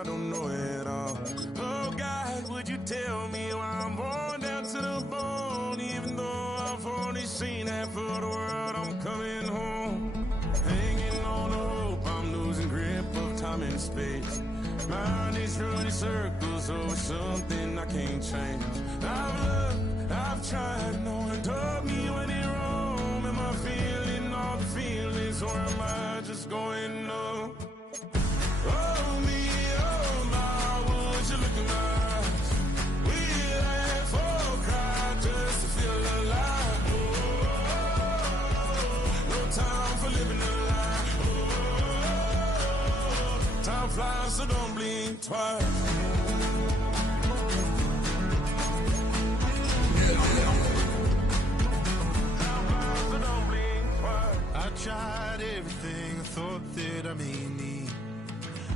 I don't know it all. Oh God, would you tell me why I'm worn down to the bone? Even though I've only seen half of the world, I'm coming home. Hanging on the hope, I'm losing grip of time and space. Mind is running circles over something I can't change. I've looked, I've tried, no one told me when it wrong. Am I feeling all the feelings, or am I just going numb? Oh me, oh my, would you look in my eyes? We laugh or cry just to feel alive. Oh, no time for living a lie. Oh, time flies, so don't blink twice. I tried everything I thought that I may need.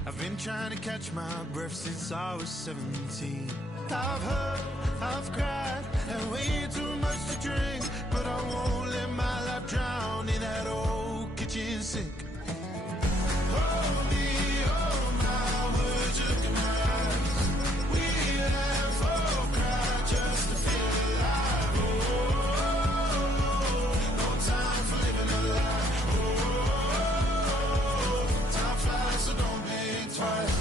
I've been trying to catch my breath since I was 17. I've hurt, I've cried, and way too much to drink, but I won't let my life drown in that old kitchen sink. Oh me, oh my, would you look in my eyes? We laugh or cry just to feel alive. Oh, no time for living a lie. Time flies, so don't blink twice.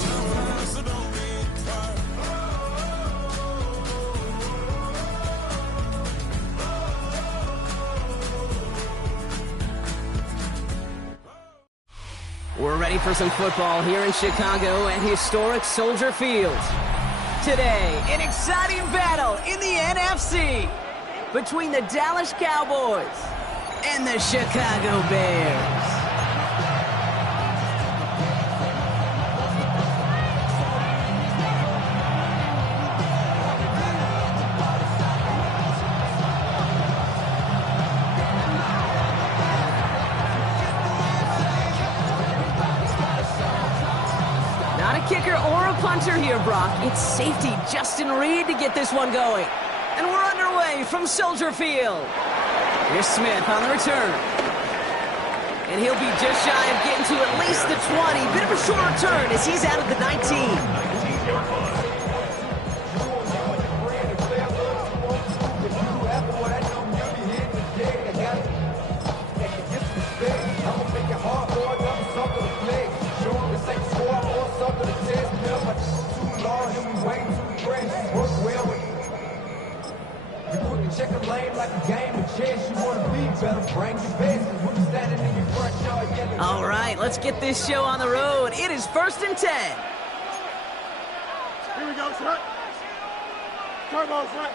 Time flies, so don't blink twice. We're ready for some football here in Chicago at historic Soldier Field. Today, an exciting battle in the NFC between the Dallas Cowboys and the Chicago Bears. Not a kicker or a punter here, Brock. It's safety Justin Reed to get this one going. And we're underway from Soldier Field. Here's Smith on the return. And he'll be just shy of getting to at least the 20. Bit of a short return as he's out of the 19. Check a lane like a game of chess. You want to be better, bring your best. When you're standing in your front yard yelling. All right, let's get this show on the road. It is 1st and 10. Here we go, son. Turbo, son.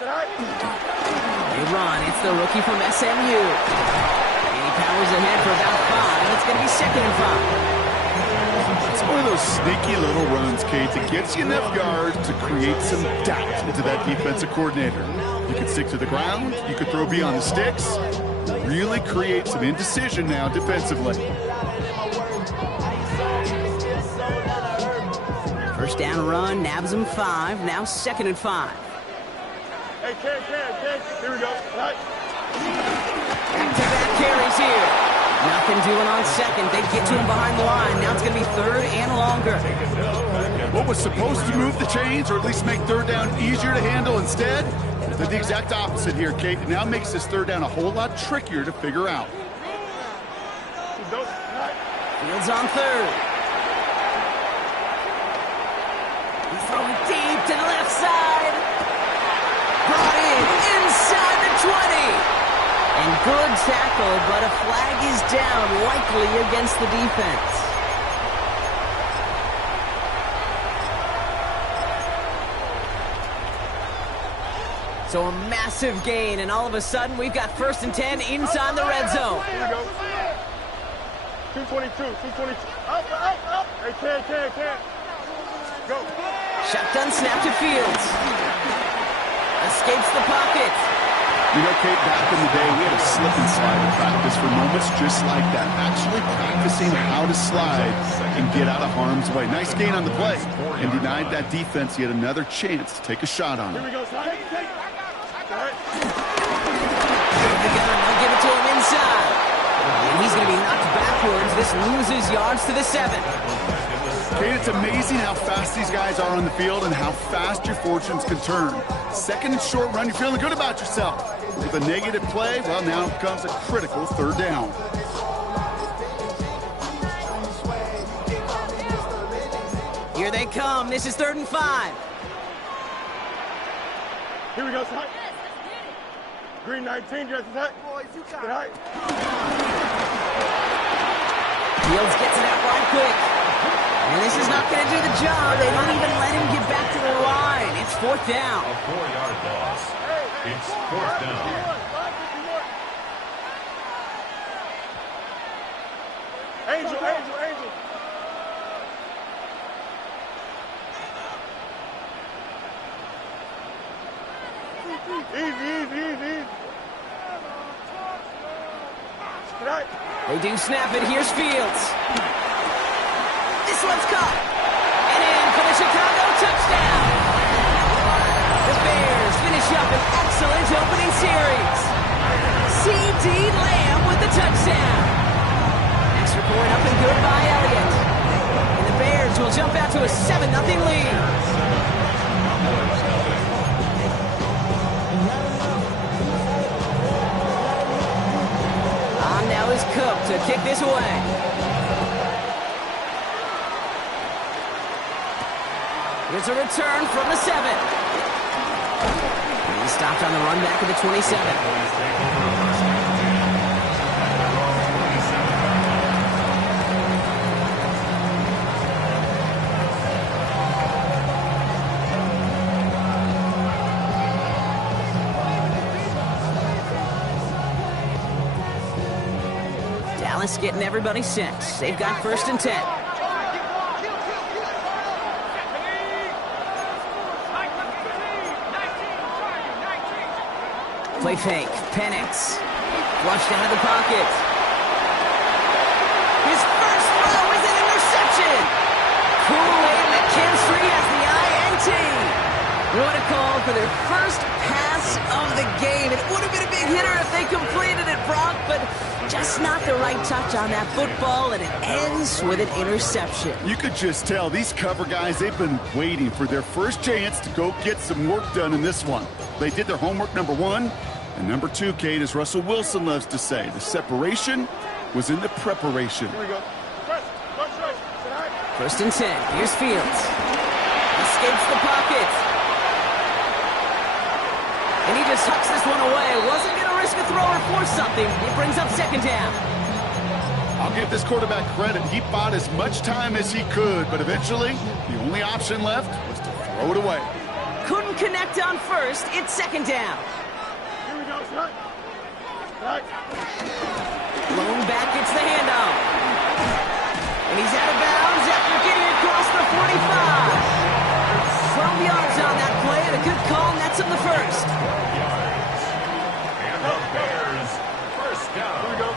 They run. It's the rookie from SMU. And he powers ahead for about 5. It's going to be 2nd and 5. It's one of those sneaky little runs, Kate, that gets you enough yards to create some doubt into that defensive coordinator. You could stick to the ground. You could throw beyond the sticks. Really create some indecision now defensively. First down run, nabs him 5. Now 2nd and 5. Hey, Ken. Here we go. Right. Back-to-back carries here. Nothing doing on 2nd. They get to him behind the line. Now it's going to be 3rd and longer. What was supposed to move the chains, or at least make 3rd down easier to handle instead, did the exact opposite here, Kate. It now makes this 3rd down a whole lot trickier to figure out. Fields on 3rd. He's throwing deep to the left side. Brought in inside the 20. And good tackle, but a flag is down, likely against the defense. So a massive gain, and all of a sudden we've got 1st and 10 inside the red zone. Here we go. 222. Up. Hey, Ken. Go. Shotgun snap to Fields. Escapes the pocket. You know, Kate, back in the day, we had a slip and slide in practice for moments just like that. Actually practicing how to slide and get out of harm's way. Nice gain on the play. And denied that defense yet another chance to take a shot on it. Here we go, son. They'll give it to him inside. And he's going to be knocked backwards. This loses yards to the 7. Kate, it's amazing how fast these guys are on the field and how fast your fortunes can turn. Second and short run, you're feeling good about yourself. With a negative play, well, now comes a critical 3rd down. Here they come. This is 3rd and 5. Here we go, son. Green 19, Justin Hut. Boys, you got it. Fields gets it out right quick. And this is not going to do the job. They don't even let him get back to the line. It's 4th down. A 4-yard loss. It's 4th down. Angel. Easy. They do snap it. Here's Fields. This one's caught. And in for the Chicago touchdown. The Bears finish up an excellent opening series. C.D. Lamb with the touchdown. Extra point up and good by Elliott. And the Bears will jump out to a 7-0 lead. Now is Cook to kick this away. Here's a return from the 7. He's stopped on the run back of the 27. Dallas getting everybody set. They've got 1st and 10. Play fake. Penix. Flushed out of the pocket. His first throw is an interception. Kool-Aid McKinstry has the INT. What a call for their first pass of the game. It would have been a big hitter if they completed it, Brock, but just not the right touch on that football, and it ends with an interception. You could just tell these cover guys, they've been waiting for their first chance to go get some work done in this one. They did their homework, number 1. And number 2, Kate, as Russell Wilson loves to say, the separation was in the preparation. Here we go. 1st and 10. Here's Fields. Escapes the pocket. And he just hucks this one away. Wasn't going to risk a throw or force something. It brings up 2nd down. I'll give this quarterback credit. He bought as much time as he could, but eventually, the only option left was to throw it away. Couldn't connect on 1st. It's 2nd down. Here we go, son. Right. Lone back gets the handoff. And he's out of bounds after getting across the 45. 12 yards on that play, and a good call nets him the 1st. And the Bears, 1st down. Here we go.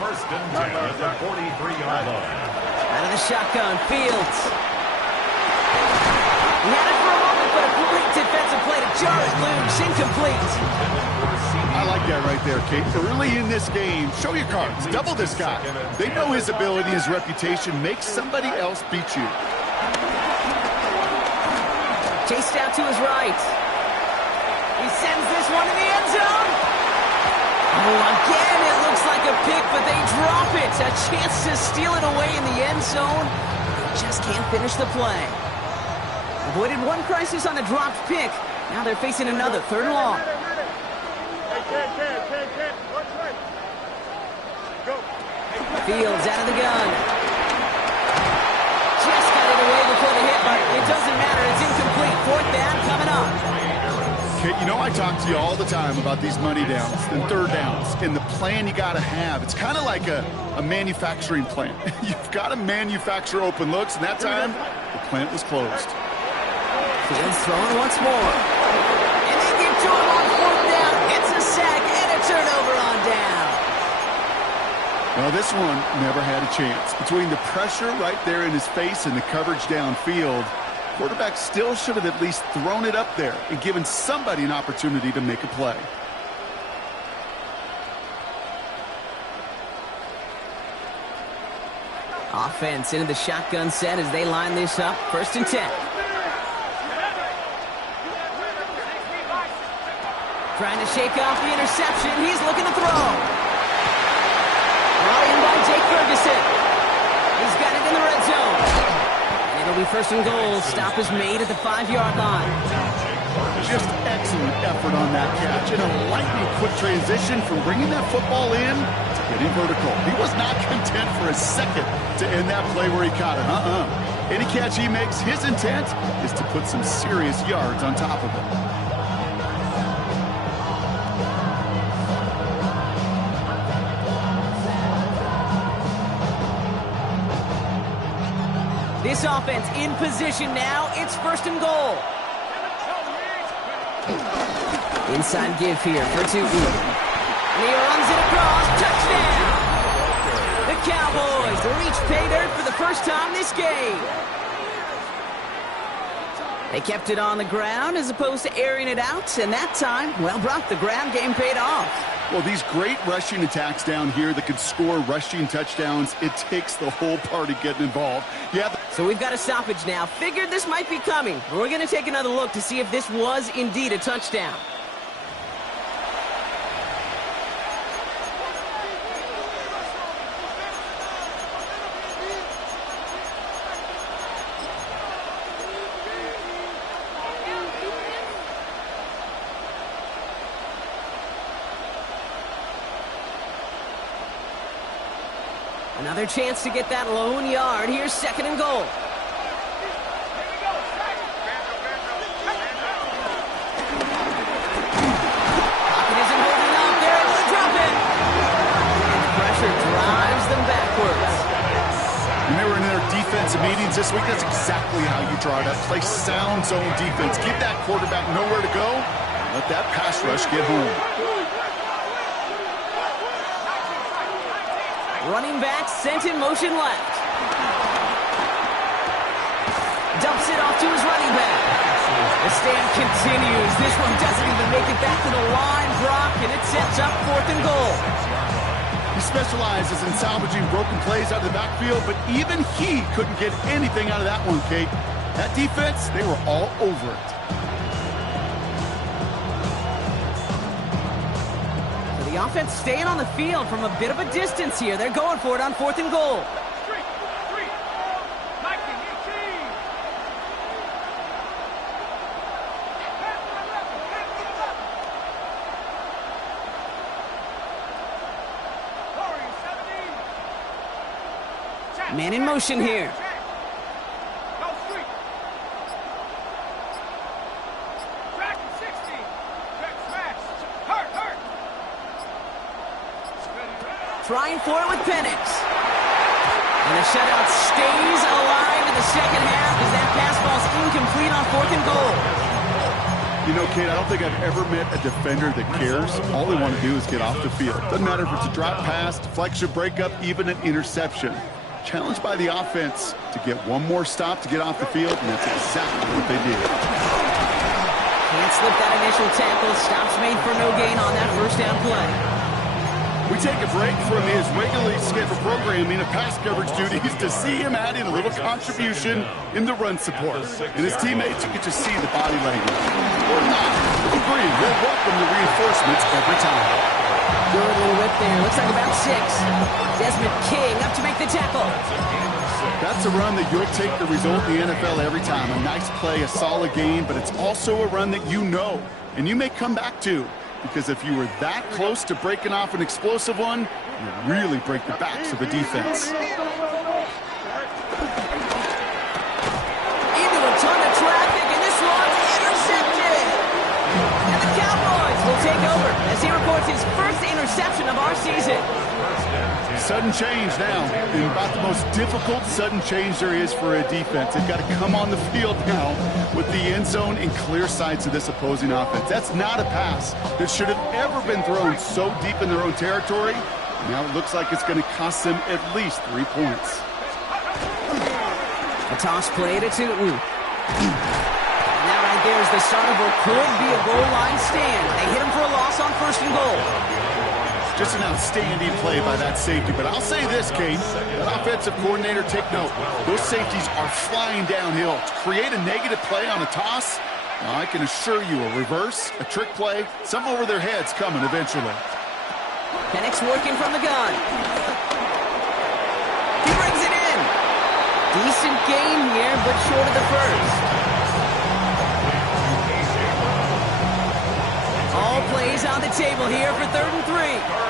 1st and 10 at the 43-yard line. Out of the shotgun, Fields. He had it for a moment, but a great defensive play to jar it loose, incomplete. I like that right there, Kate. Early in this game, show your cards. Double this guy. They know his ability, his reputation. Make somebody else beat you. Chased out to his right. He sends this one in the end zone. Oh, again, it looks like a pick, but they drop it. A chance to steal it away in the end zone. They just can't finish the play. Avoided one crisis on a dropped pick. Now they're facing another 3rd and long. Go. Fields out of the gun. Just got it away before the hit, but it doesn't matter. It's incomplete. 4th down coming up. Kate, you know I talk to you all the time about these money downs and 3rd downs and the plan you got to have. It's kind of like a manufacturing plant. You've got to manufacture open looks, and that time the plant was closed. Fields throwing once more. And they get to him on 4th down. It's a sack and a turnover on down. Well, this one never had a chance. Between the pressure right there in his face and the coverage downfield, Quarterback still should have at least thrown it up there and given somebody an opportunity to make a play. Offense into the shotgun set as they line this up. 1st and 10. Trying to shake off the interception. He's looking to throw. Brought in by Jake Ferguson. He's got it in the red zone. And it'll be 1st and goal. Stop is made at the 5-yard line. Just excellent effort on that catch. And a lightning quick transition from bringing that football in to getting vertical. He was not content for a second to end that play where he caught it. Any catch he makes, his intent is to put some serious yards on top of it. This offense in position now. It's 1st and goal. Inside give here for Tootin. And he runs it across. Touchdown! The Cowboys reach pay dirt for the first time this game. They kept it on the ground as opposed to airing it out. And that time, well, Brock, the ground game paid off. Well, these great rushing attacks down here that could score rushing touchdowns, it takes the whole party getting involved. Yeah. So we've got a stoppage now. Figured this might be coming. We're going to take another look to see if this was indeed a touchdown. Another chance to get that lone yard. Here's 2nd and goal. Pocket isn't holding up. They're able to drop it. And the pressure drives them backwards. When they were in their defensive meetings this week, that's exactly how you draw it up. Play sound zone defense. Give that quarterback nowhere to go. Let that pass rush get home. Running back sent in motion left. Dumps it off to his running back. The stand continues. This one doesn't even make it back to the line, Brock, and it sets up 4th and goal. He specializes in salvaging broken plays out of the backfield, but even he couldn't get anything out of that one, Kate. That defense, they were all over it. The offense staying on the field from a bit of a distance here. They're going for it on 4th and goal. Man in motion here. Trying for it with Penix. And the shutout stays alive in the 2nd half as that pass ball's incomplete on 4th and goal. You know, Kate, I don't think I've ever met a defender that cares. All they want to do is get off the field. Doesn't matter if it's a drop pass, deflection, breakup, even an interception. Challenged by the offense to get one more stop to get off the field, and that's exactly what they did. Can't slip that initial tackle. Stops made for no gain on that 1st down play. We take a break from his regularly scheduled programming of pass coverage duties to see him add in a little contribution in the run support. And his teammates, you get to see the body language. Or not. Agree, we'll welcome the reinforcements every time. Good little whip there. Looks like about 6. Desmond King up to make the tackle. That's a run that you'll take the result in the NFL every time. A nice play, a solid game, but it's also a run that you know and you may come back to. Because if you were that close to breaking off an explosive one, you really break the backs of the defense. Into a ton of traffic, and this one's intercepted. And the Cowboys will take over as he reports his first interception of our season. Sudden change now, and about the most difficult sudden change there is for a defense. They've got to come on the field now with the end zone and clear sights of this opposing offense. That's not a pass that should have ever been thrown so deep in their own territory. Now it looks like it's going to cost them at least 3 points. A toss play to Tootin. Now right there is the start of what could be a goal line stand. They hit him for a loss on 1st and goal. Just an outstanding play by that safety. But I'll say this, Kate, that offensive coordinator, take note. Those safeties are flying downhill. To create a negative play on a toss, now I can assure you a reverse, a trick play, some over their heads coming eventually. Penix working from the gun. He brings it in. Decent gain here, but short of the first. All plays on the table here for 3rd and 3.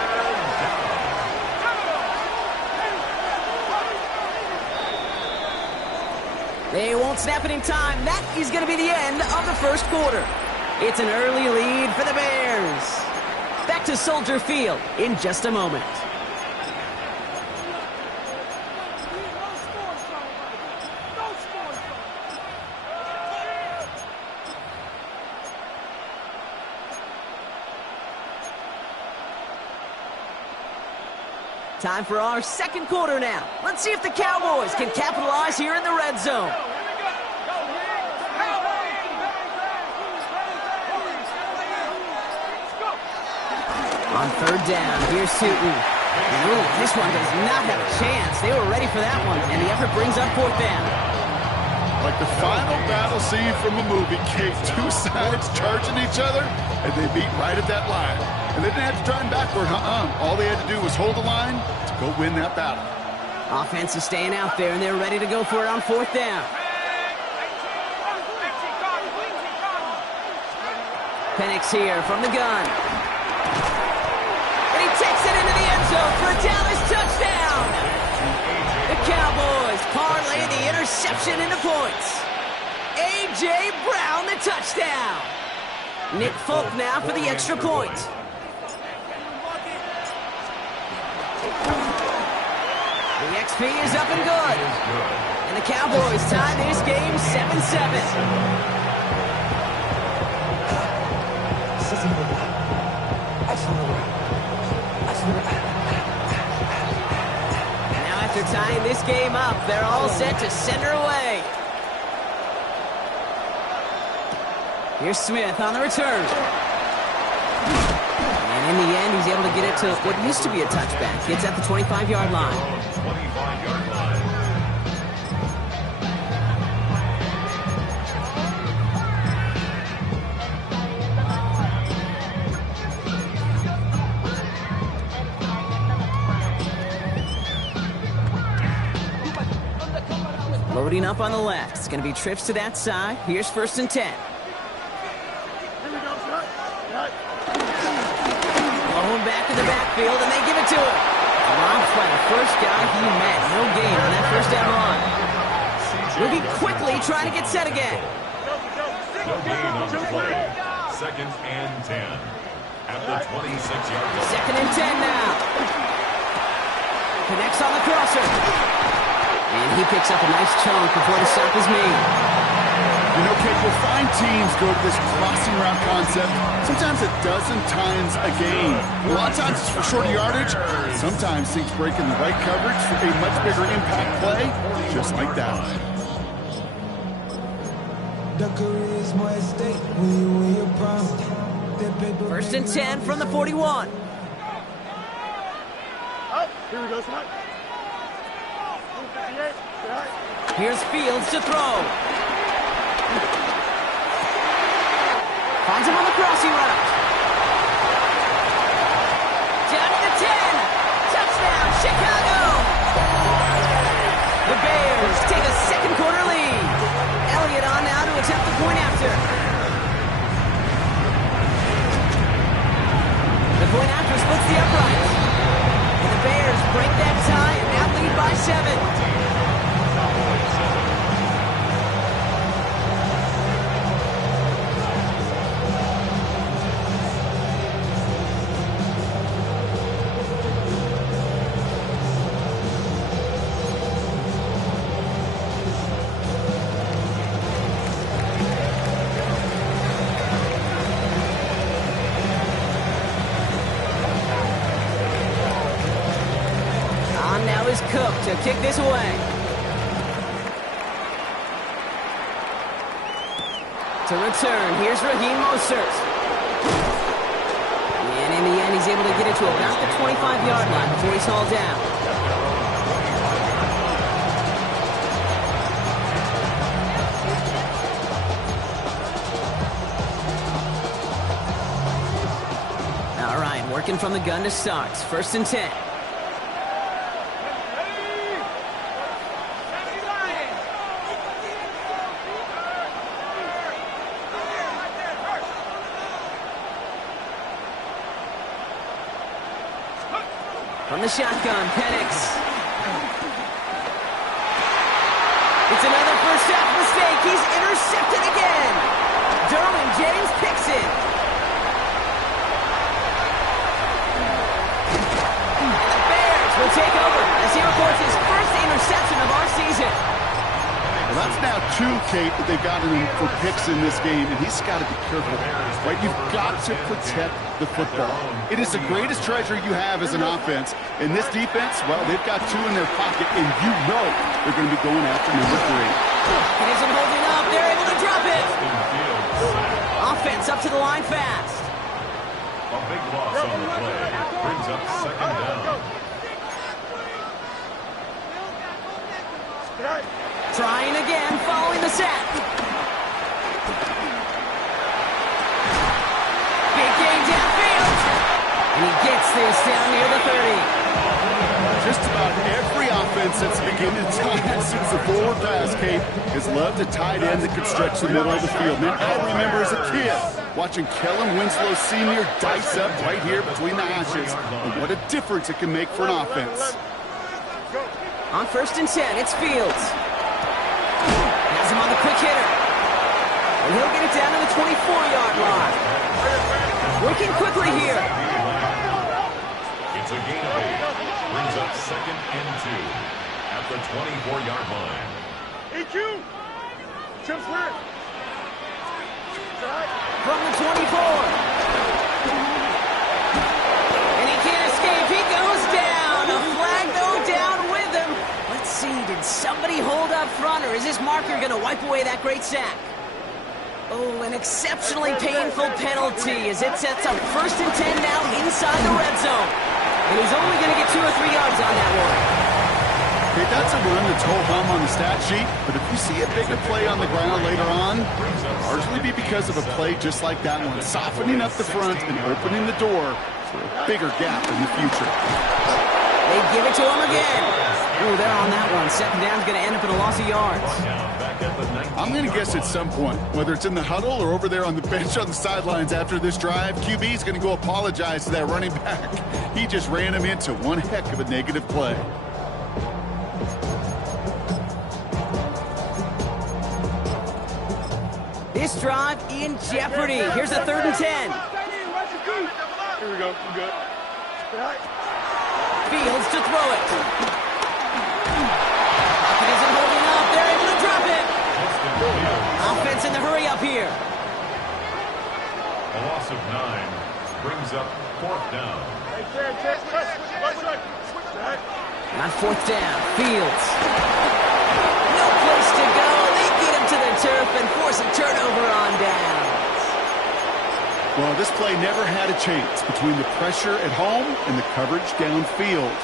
They won't snap it in time. That is going to be the end of the 1st quarter. It's an early lead for the Bears. Back to Soldier Field in just a moment. Time for our 2nd quarter now. Let's see if the Cowboys can capitalize here in the red zone. On 3rd down, here's Sutton. Ooh, this one does not have a chance. They were ready for that one, and the effort brings up 4th down. Like the final battle scene from a movie, Kate, 2 sides charging each other, and they beat right at that line. And they didn't have to turn backward, All they had to do was hold the line to go win that battle. Offense is staying out there, and they're ready to go for it on 4th down. Penix here from the gun. And he takes it into the end zone for a Dallas touchdown. The Cowboys parlay the interception into points. A.J. Brown, the touchdown. Nick Folk now for the extra point. The XP is up and good. And the Cowboys tie this game 7-7. Now after tying this game up, they're all set to send her away. Here's Smith on the return. And in the end, he's able to get it to what used to be a touchback. It's at the 25-yard line. 25-yard line. Loading up on the left. It's going to be trips to that side. Here's 1st and 10. Blown back in the backfield, and they give it to him. Dropped by the first guy he met. No gain on that 1st down run. Looking quickly, trying to get set again. No gain on the play. 2nd and 10. At the 26-yard line. 2nd and 10 now. Connects on the crosser. And he picks up a nice chunk before the stop is made. You know, Kate, we'll find teams go to this crossing route concept sometimes a dozen times a game. A lot of times it's for shorter yardage. Sometimes things break in the right coverage for a much bigger impact play, just like that. First and 10 from the 41. Oh, here we go, son. Here's Fields to throw. Finds him on the crossing route. Down to the 10. Touchdown, Chicago. The Bears take a 2nd quarter lead. Elliott on now to attempt the point after. The point after splits the uprights. And the Bears break that tie and now lead by 7. Cook to kick this away. To return, here's Raheem Mostert. And in the end, he's able to get it to about the 25-yard line before he's hauled down. All right, working from the gun to start. 1st and 10. From the shotgun, Penix. It's another first half mistake. He's intercepted again. Derwin James picks it. And the Bears will take over as he records his first interception of our season. Well, that's now 2, Kate, that they've gotten him for picks in this game, and he's got to be careful. Right? You've got to protect the football. It is the greatest treasure you have as an offense. In this defense, well, they've got 2 in their pocket, and you know they're going to be going after number 3. He isn't holding up. They're able to drop it. Offense up to the line fast. A big loss on the play. Brings up 2nd down. Trying again, following the sack. Big gain downfield. And he gets this down near the 30. Just about every offense that's beginning time since the forward pass, Kate, has loved a tight end that could stretch the middle of the field. Man, I remember as a kid watching Kellen Winslow Sr. dice up right here between the hashes. And what a difference it can make for an offense. On 1st and 10, it's Fields. Has him on the quick hitter. And he'll get it down to the 24-yard line. Working quickly here. It's a gain of 8. Brings up 2nd and 2 at the 24-yard line. EQ! Chip Smith! From the 24. And he can't escape. He goes down. A flag, though, down with him. Let's see. Did somebody hold up front, or is this marker going to wipe away that great sack? Oh, an exceptionally painful penalty as it sets up 1st and 10 now inside the red zone. And he's only going to get 2 or 3 yards on that one. Okay, that's a run that's ho-hum on the stat sheet, but if you see a bigger play on the ground later on, it'll largely be because of a play just like that one, softening up the front and opening the door for a bigger gap in the future. They give it to him again. Ooh, they're on that one. 2nd down's going to end up in a loss of yards. I'm going to guess at some point, whether it's in the huddle or over there on the bench on the sidelines after this drive, QB's going to go apologize to that running back. He just ran him into one heck of a negative play. This drive in jeopardy. Here's a 3rd and 10. Here we go. We're good. Fields to throw it. Pocket isn't holding up. They're able to drop it. Offense in the hurry up here. A loss of 9 brings up 4th down. On 4th down, Fields. No place to go. They get him to the turf and force a turnover on downs. Well, this play never had a chance between the pressure at home and the coverage downfield.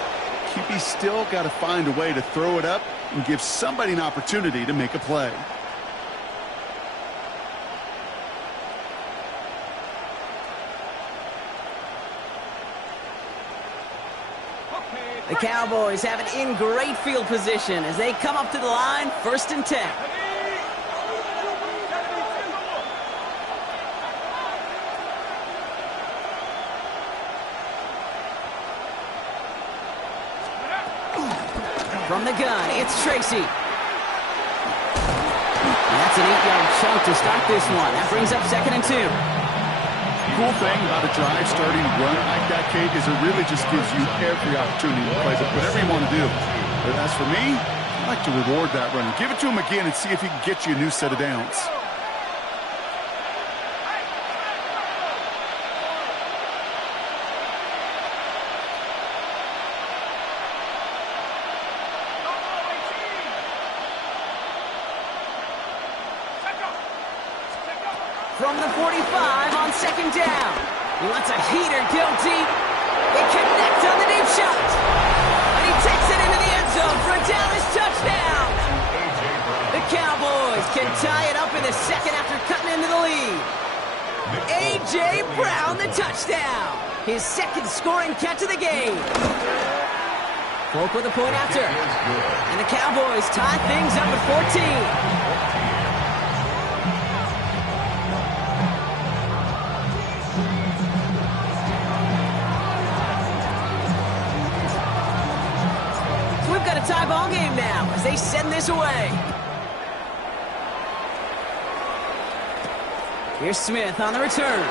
QB still got to find a way to throw it up and give somebody an opportunity to make a play. The Cowboys have it in great field position as they come up to the line, 1st and 10. From the gun, it's Tracy. That's an 8-yard chunk to start this one. That brings up 2nd and 2. Cool thing about a drive starting run like that, Kate, is it really just gives you every opportunity to play whatever you want to do. But as for me, I like to reward that run. Give it to him again and see if he can get you a new set of downs. from the 45 on second down. He lets a heater go deep. They connect on the deep shot. And he takes it into the end zone for a Dallas touchdown. The Cowboys can tie it up in the second after cutting into the lead. A.J. Brown, the touchdown. His second scoring catch of the game. Folk with a point after. And the Cowboys tie things up at 14. We've got a tie ball game now as they send this away. Here's Smith on the return.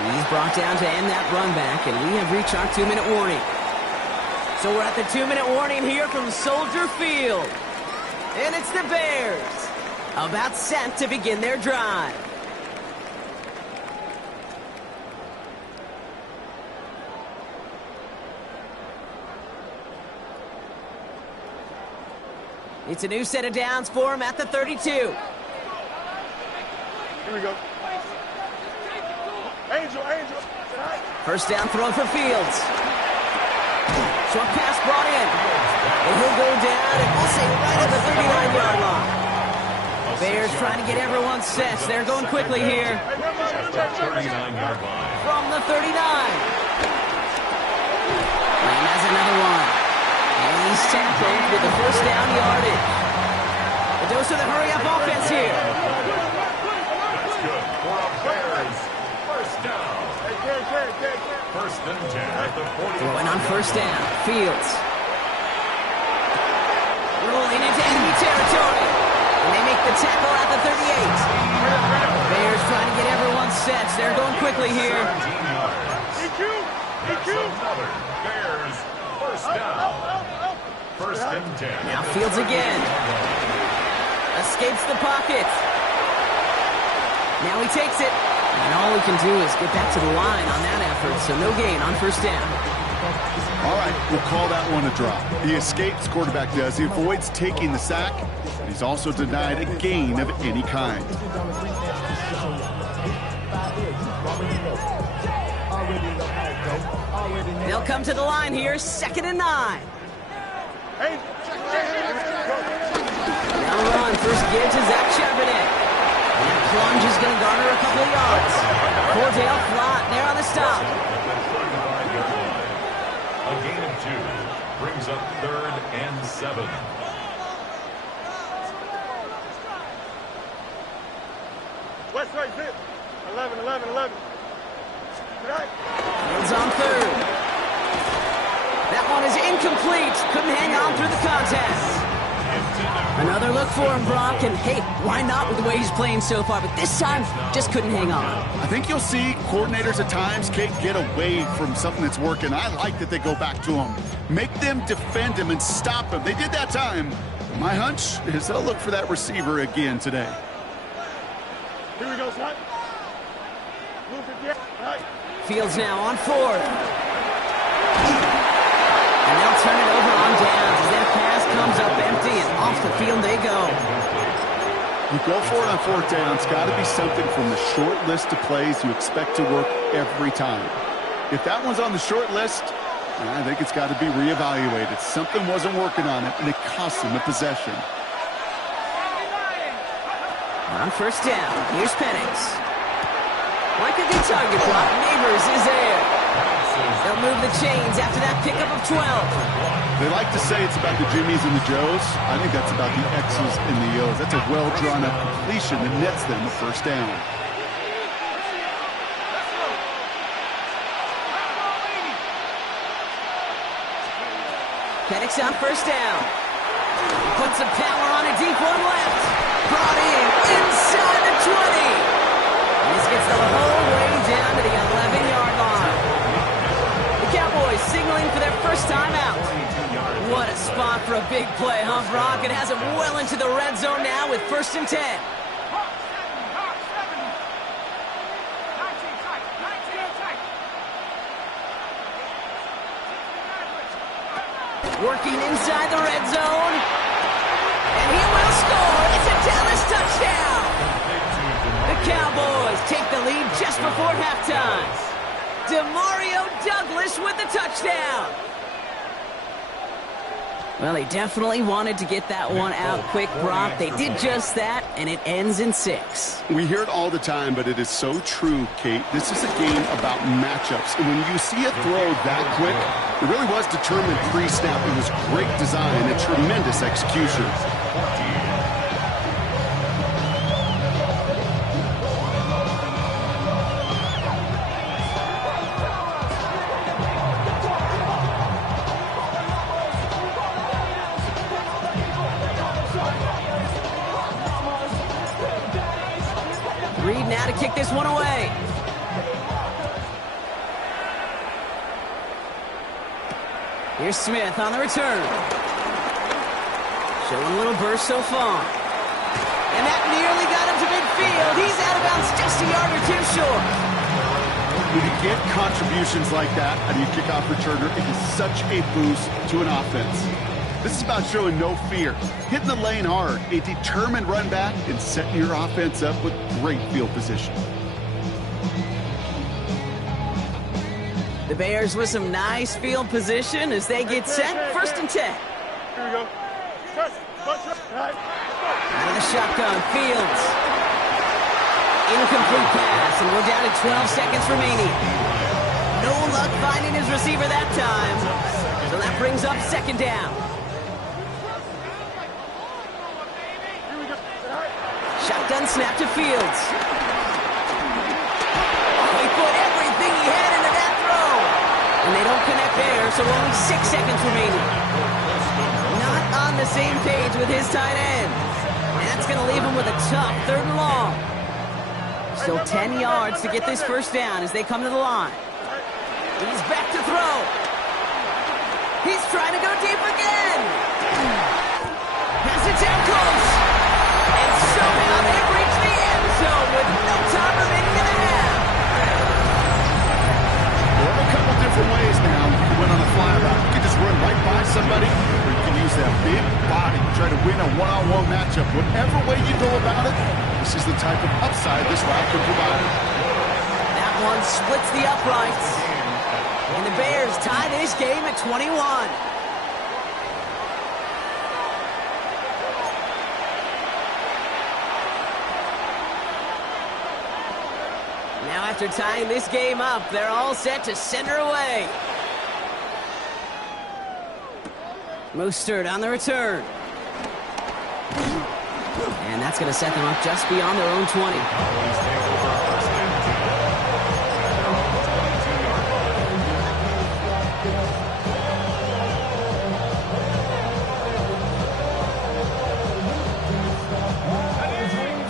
He's brought down to end that run back, and we have reached our 2-minute warning. So we're at the 2-minute warning here from Soldier Field. And it's the Bears, about set to begin their drive. It's a new set of downs for him at the 32. Here we go. Angel. First down throw for Fields. Short pass brought in. And he'll go down and we'll say right at the 39-yard line. Bears trying to get everyone set. They're going quickly here. 39-yard line. From the 39. And that's another one. And he's tackled with the first down yardage. A dose of the hurry-up offense here. That's good for a Bears first down. First and 10 at the 40. Throwing on first down. Fields. Rolling into enemy territory. And they make the tackle at the 38. Bears trying to get everyone set. They're going quickly here. 17 yards. That's another Bears first down. First and 10. Now Fields again. Escapes the pocket. Now he takes it. And all we can do is get back to the line on that effort, so no gain on first down. All right, we'll call that one a drop. He escapes, quarterback does. He avoids taking the sack. He's also denied a gain of any kind. They'll come to the line here, 2nd and 9. Now run, first give to Zach Charbonnet. That plunge is going to garner a couple of yards. Cordell Flott there on the stop. A gain of 2 brings up 3rd and 7. West right, zip. 11. Fields on 3rd. That one is incomplete. Couldn't hang on through the contest. Another look for him, Brock, and hey, why not with the way he's playing so far? But this time, just couldn't hang on. I think you'll see coordinators at times, Kate, get away from something that's working. I like that they go back to him. Make them defend him and stop him. They did that time. My hunch is they'll look for that receiver again today. Here we go, son. Move it, yeah. Right. Fields now on 4th. And they'll turn it over on downs as that pass comes up empty and off the field they go. You go for it on 4th down. It's got to be something from the short list of plays you expect to work every time. If that one's on the short list, I think it's got to be reevaluated. Something wasn't working on it, and it cost them a possession. On first down, here's Penix. Like a good target block, Neighbors is there. They'll move the chains after that pickup of 12. They like to say it's about the Jimmies and the Joes. I think that's about the X's and the O's. That's a well-drawn-up completion that nets them a first down. Penix on first down. Puts some power on a deep one left. Brought in inside the 20. And this gets the whole way down to the 11-yard line. The Cowboys signaling for their first time out. What a spot for a big play, huh, Brock? It has them well into the red zone now with 1st and 10. Working inside the red zone. And he will score. It's a Dallas touchdown. just before halftime. Demario Douglas with the touchdown. Well, they definitely wanted to get that one out quick, Brock. They did just that, and it ends in 6. We hear it all the time, but it is so true, Kate. This is a game about matchups. And when you see a throw that quick, it really was determined pre-snap. It was great design and tremendous execution. Reed now to kick this one away. Here's Smith on the return. Showing a little burst so far. And that nearly got him to midfield. He's out of bounds just a yard or two short. When you get contributions like that out of your kickoff returner, it is such a boost to an offense. This is about showing no fear, hitting the lane hard, a determined run back, and setting your offense up with great field position. The Bears with some nice field position as they get set. 1st and 10. Here we go. Out of the shotgun, Fields. Incomplete pass, and we're down to 12 seconds remaining. No luck finding his receiver that time. So that brings up 2nd down. Shotgun snap to Fields. He put everything he had into that throw. And they don't connect there, so only 6 seconds remaining. Not on the same page with his tight end. And that's going to leave him with a tough 3rd and long. Still 10 yards to get this 1st down as they come to the line. He's back to throw. He's trying to go deep again. Has it down close. And somehow they've reached the end zone with no time remaining in the half. There are a couple different ways now. You can win on a fly route. You can just run right by somebody, or you can use that big body to try to win a one-on-one matchup. Whatever way you go about it, this is the type of upside this route could provide. That one splits the uprights. And the Bears tie this game at 21. Now after tying this game up, they're all set to center away. Mostert on the return. And that's going to set them up just beyond their own 20.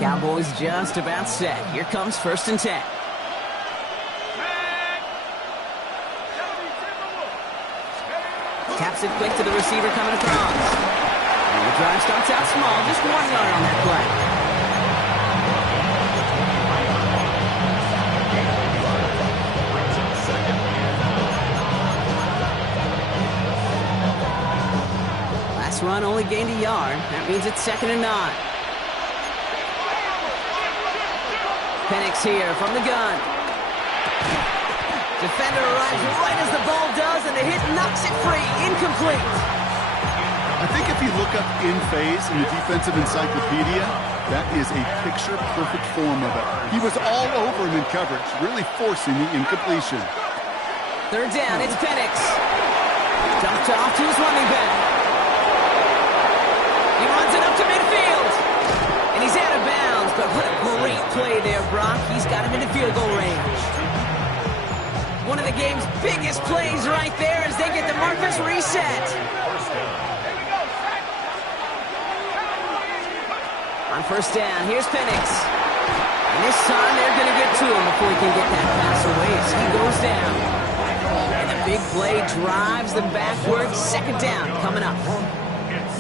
Cowboys just about set. Here comes 1st and 10. Taps it quick to the receiver coming across. And the drive starts out small, just 1 yard on that play. Last run only gained a yard. That means it's 2nd and 9. Penix here from the gun. Defender arrives right as the ball does, and the hit knocks it free. Incomplete. I think if you look up in phase in the defensive encyclopedia, that is a picture-perfect form of it. He was all over him in coverage, really forcing the incompletion. 3rd down, it's Penix. Dumped off to his running back. He runs it up to midfield. And he's out of bounds, but what a great play there, Brock. He's got him into field goal range. One of the game's biggest plays right there as they get the markers reset. On 1st down, here's Penix. And this time they're going to get to him before he can get that pass away as he goes down. And the big play drives them backwards. 2nd down coming up.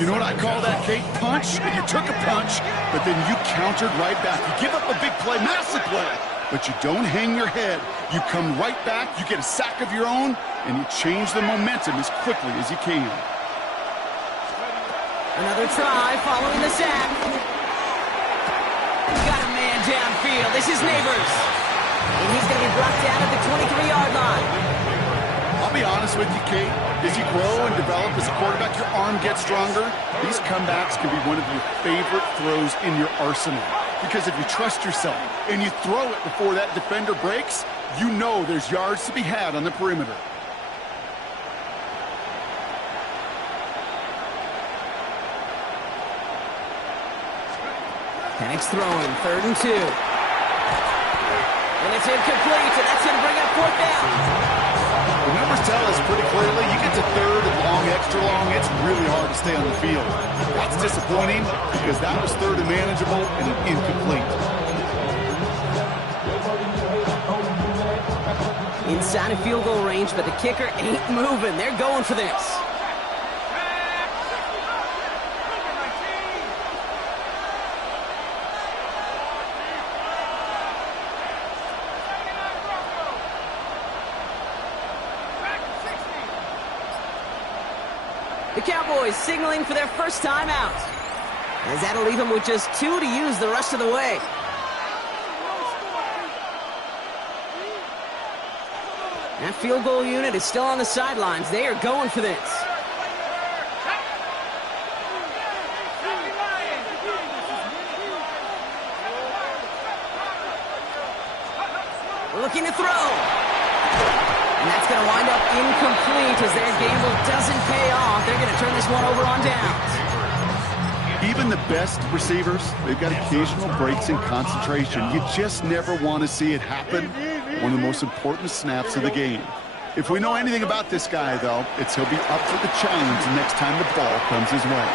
You know what I call that, Kate? Punch, and you took a punch, but then you countered right back. You give up a big play, massive play, but you don't hang your head. You come right back, you get a sack of your own, and you change the momentum as quickly as you can. Another try following the sack. Got a man downfield. This is Neighbors. And he's going to be brought down at the 23-yard line. I'll be honest with you, Kate. As you grow and develop as a quarterback, your arm gets stronger. These comebacks can be one of your favorite throws in your arsenal. Because if you trust yourself and you throw it before that defender breaks, you know there's yards to be had on the perimeter. Penix throwing, 3rd and 2. And it's incomplete, and that's going to bring up 4th down. The numbers tell us pretty clearly, you get to 3rd and long, extra long, it's really hard to stay on the field. That's disappointing because that was 3rd and manageable and an incomplete. Inside of field goal range, but the kicker ain't moving. They're going for this. The Cowboys signaling for their first time out, as that'll leave them with just 2 to use the rest of the way. That field goal unit is still on the sidelines. They are going for this. Looking to throw. And that's going to wind up incomplete as their gamble doesn't pay off. They're going to turn this one over on downs. Even the best receivers, they've got occasional breaks in concentration. You just never want to see it happen. One of the most important snaps of the game. If we know anything about this guy, though, it's he'll be up for the challenge the next time the ball comes his way.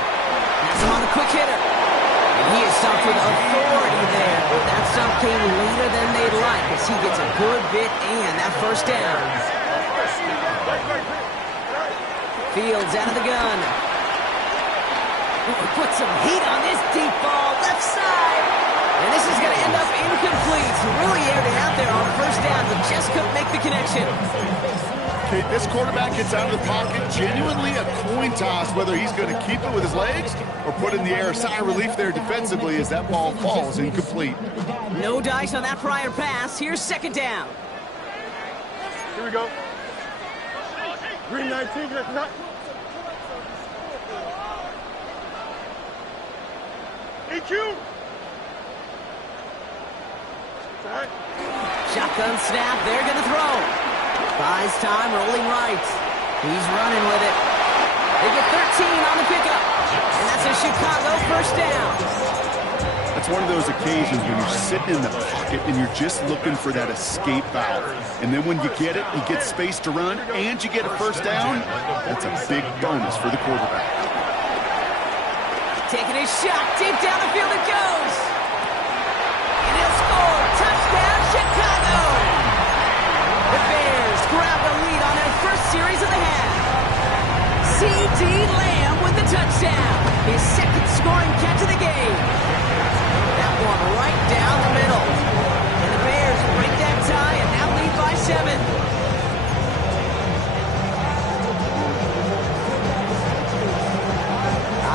That's him on the quick hitter. And he is stopped with authority there. But that stop came later than they'd like as he gets a good bit and that first down. Fields out of the gun. Ooh, put some heat on this deep ball, left side. And this is going to end up incomplete. Really aired it out there on first down, but just couldn't make the connection. Okay, this quarterback gets out of the pocket, genuinely a coin toss whether he's going to keep it with his legs or put it in the air. Sigh of relief there defensively as that ball falls incomplete. No dice on that prior pass. Here's 2nd down. Here we go. Green 19, that's not. EQ. Shotgun snap, they're going to throw. Buys time, rolling right. He's running with it. They get 13 on the pickup. And that's a Chicago first down. That's one of those occasions when you're sitting in the pocket and you're just looking for that escape valve. And then when you get it, you get space to run, and you get a first down. That's a big bonus for the quarterback. Taking his shot, deep down the field it goes. And he'll score. Touchdown, Chicago! The Bears grab the lead on their first series of the half. C.D. Lamb with the touchdown. His 2nd scoring catch of the game. That one right down the middle. And the Bears break that tie and now lead by 7.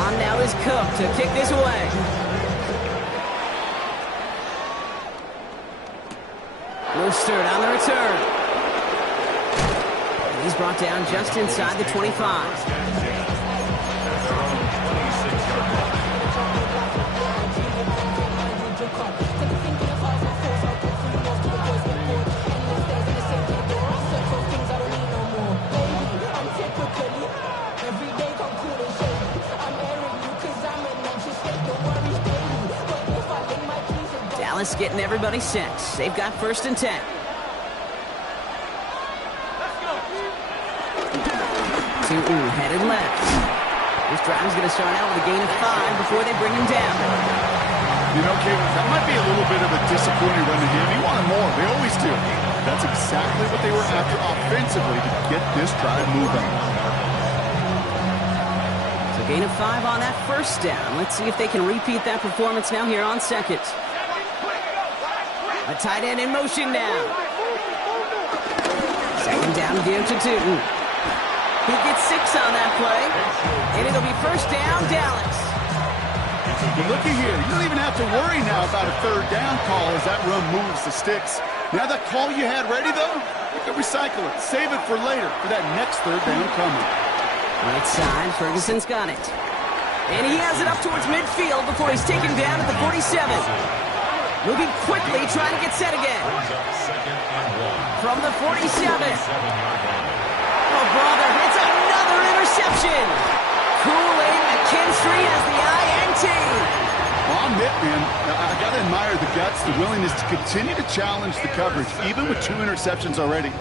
On now is Cook to kick this away. Mostert on the return. And he's brought down just inside the 25. Dallas getting everybody set. They've got 1st and 10. Tootin headed left. This drive is going to start out with a gain of 5 before they bring him down. You know, Kate, that might be a little bit of a disappointing run to him. He wanted more. They always do. That's exactly what they were after offensively to get this drive moving. So gain of 5 on that first down. Let's see if they can repeat that performance now here on 2nd. A tight end in motion now. 2nd down give to Tootin. He gets 6 on that play. And it'll be first down, Dallas. But looky here, you don't even have to worry now about a third down call as that run moves the sticks. Now that call you had ready, though, you can recycle it. Save it for later for that next third down coming. Right side, Ferguson's got it. And he has it up towards midfield before he's taken down at the 47. Moving quickly, trying to get set again. From the 47. Oh, brother, it's another interception. Kool-Aid McKinstry has the INT. Well, I'll admit, man, I got to admire the guts, the willingness to continue to challenge the coverage, even with 2 interceptions already.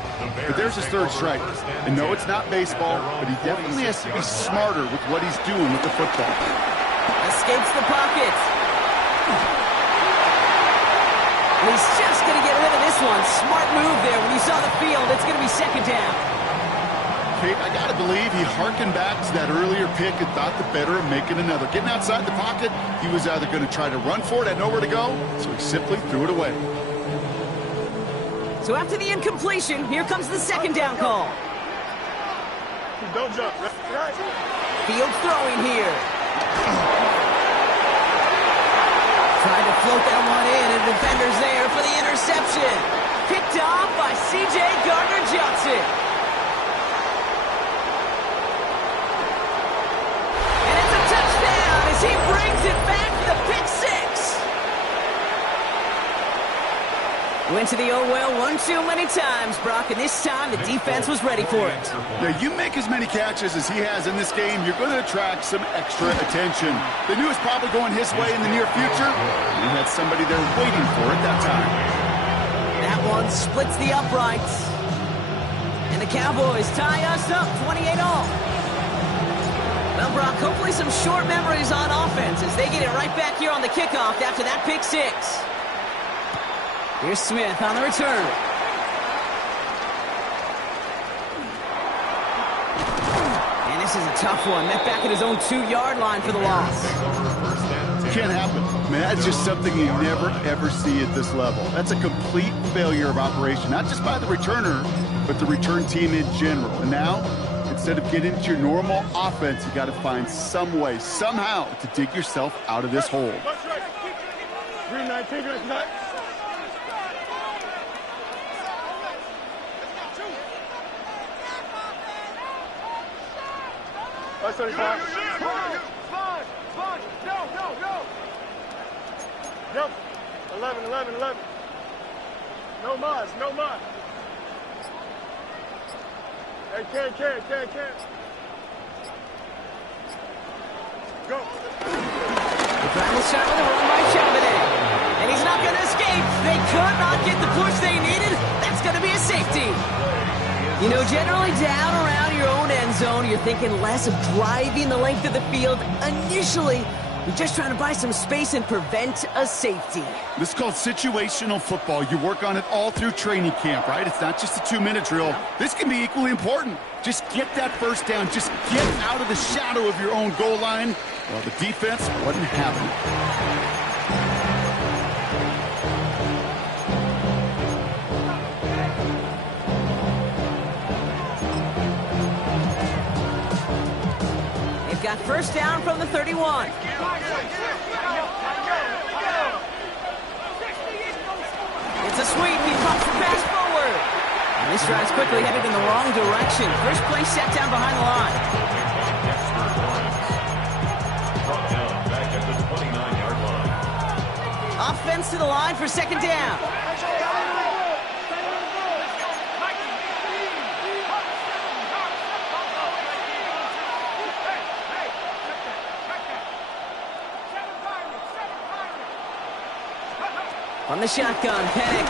But there's his third strike. And no, it's not baseball, but he definitely has to be smarter with what he's doing with the football. Escapes the pocket. And he's just going to get rid of this one. Smart move there. When you saw the field, it's going to be second down. Kate, I got to believe he hearkened back to that earlier pick and thought the better of making another. Getting outside the pocket, he was either going to try to run for it, had nowhere to go, so he simply threw it away. So after the incompletion, here comes the second down call. Don't jump. Right. Field throwing here. Trying to float that one in, and defender's there for the interception. Picked off by C.J. Gardner-Johnson. And it's a touchdown as he brings it back to the pick six. Went to the oh well one too many times, Brock, and this time the defense was ready for it. Now, you make as many catches as he has in this game, you're going to attract some extra attention. They knew it was probably going his way in the near future. He had somebody there waiting for it that time. That one splits the uprights. And the Cowboys tie us up 28-all. Well, Brock, hopefully some short memories on offense as they get it right back here on the kickoff after that pick six. Here's Smith on the return. And this is a tough one. Met back at his own 2-yard line for the loss. Can't happen. Man, that's just something you never, ever see at this level. That's a complete failure of operation, not just by the returner, but the return team in general. And now, instead of getting into your normal offense, you got to find some way, somehow, to dig yourself out of this hole. Green 19, that's not. That's 35. Go. Jump. 11. No mods. Hey, can't. Go. The final shot with a run by Charbonnet. And he's not going to escape. They could not get the push they needed. That's going to be a safety. You know, generally down around your own end zone, you're thinking less of driving the length of the field. Initially, you're just trying to buy some space and prevent a safety. This is called situational football. You work on it all through training camp, right? It's not just a 2-minute drill. This can be equally important. Just get that first down. Just get out of the shadow of your own goal line. Well, the defense wasn't having it. Got first down from the 31. It's a sweep. He pops the pass forward. And this drive's quickly headed in the wrong direction. First play set down behind the line. Back at the 29-yard line. Offense to the line for second down. On the shotgun, Penix.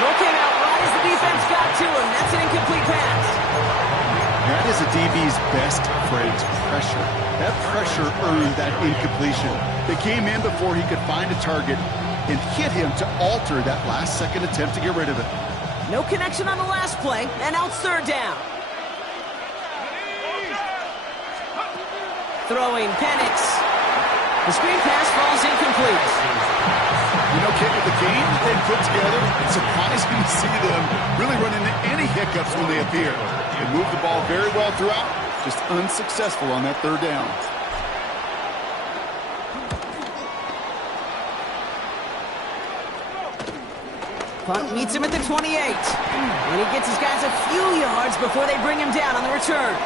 Throw came out right as the defense got to him. That's an incomplete pass. That is a DB's best friend, pressure. That pressure earned that incompletion. They came in before he could find a target and hit him to alter that last-second attempt to get rid of it. No connection on the last play, and now it's third down. Throwing, Penix. The screen pass falls incomplete. You know, Kate, with the game that they put together, it's surprising to see them really run into any hiccups when they appear. They move the ball very well throughout, just unsuccessful on that third down. Punt meets him at the 28. And he gets his guys a few yards before they bring him down on the return.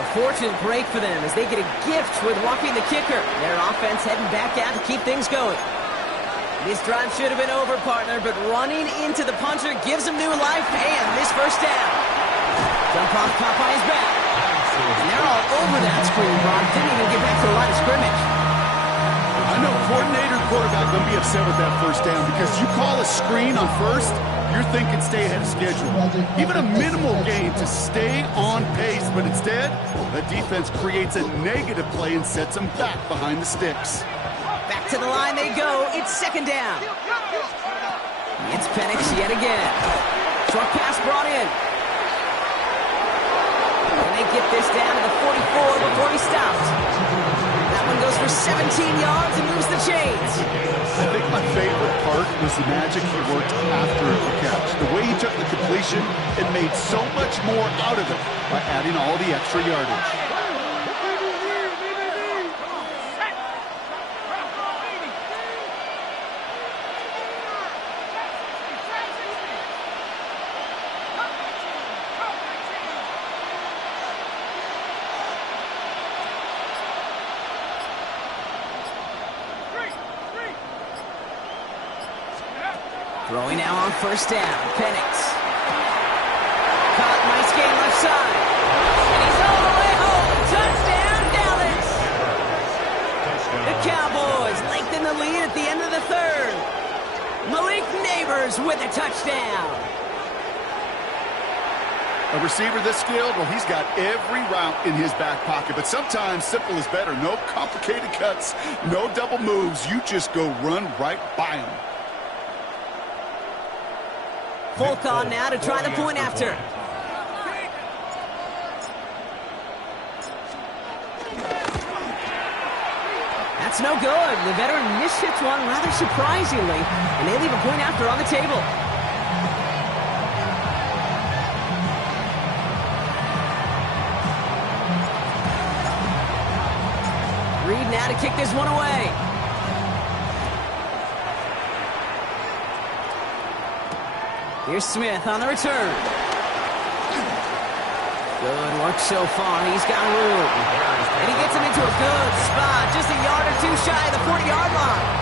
A fortunate break for them as they get a gift with walking the kicker. Their offense heading back out to keep things going. This drive should have been over, partner, but running into the punter gives him new life and this first down. Jump off Popeye's back. And they're all over that screen, Brock. Didn't even get back to the line of scrimmage. I know coordinator quarterback going to be upset with that first down because you call a screen on first, you're thinking stay ahead of schedule. Even a minimal gain to stay on pace, but instead, the defense creates a negative play and sets them back behind the sticks. Back to the line they go. It's second down. It's Penix yet again. Short pass brought in. And they get this down to the 44 before he stopped. That one goes for 17 yards and moves the chains. I think my favorite part was the magic he worked after the catch. The way he took the completion and made so much more out of it by adding all the extra yardage. Throwing now on first down. Penix. Caught, nice gain left side. And he's all the way home. Touchdown, Dallas. The Cowboys lengthen the lead at the end of the third. Malik Neighbors with a touchdown. A receiver this skilled, well, he's got every route in his back pocket. But sometimes simple is better. No complicated cuts, no double moves. You just go run right by him. Folk on now to try the point after. That's no good. The veteran mishits one rather surprisingly, and they leave a point after on the table. Reed now to kick this one away. Here's Smith on the return. Good work so far. He's got room. And he gets him into a good spot. Just a yard or two shy of the 40-yard line.